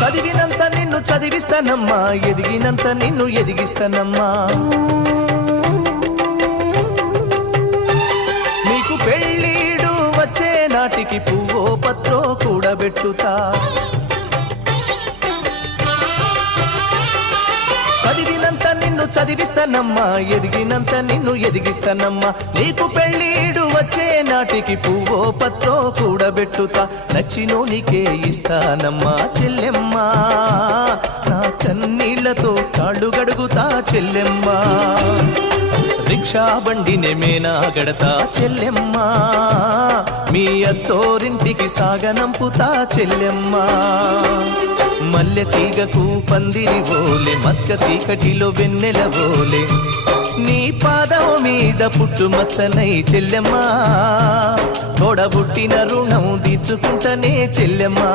చదివినంత నిన్ను చదివిస్తానమ్మా, ఎదిగినంత నిన్ను ఎదిగిస్తానమ్మా. నీకు పెళ్ళీడు వచ్చే నాటికి పువ్వో పత్రో కూడబెట్టుతా. చదివినంత నిన్ను చదివిస్తానమ్మా, ఎదిగినంత నిన్ను ఎదిగిస్తానమ్మా. నీకు పెళ్ళీడు వచ్చే నాటికి పువ్వో పత్రో కూడబెట్టుతా. నచ్చినోనికే ఇస్తానమ్మా చెల్లెమ్మా, నా కన్నీళ్లతో కాళ్ళు గడుగుతా చెల్లెమ్మా. రిక్షా బండినే మేనా గడతా చెల్లెమ్మా, మీ అత్తోరింటికి సాగనంపుతా చెల్లెమ్మా. మల్లె తీగకు పందిరి ఓలే, మస్క సీకటిలో వెన్నెల ఓలే, నీ పాదం మీద పుట్టుమచ్చనై చెల్లెమ్మా. తోడబుట్టిన రుణం తీర్చుకుంటనే చెల్లెమ్మా,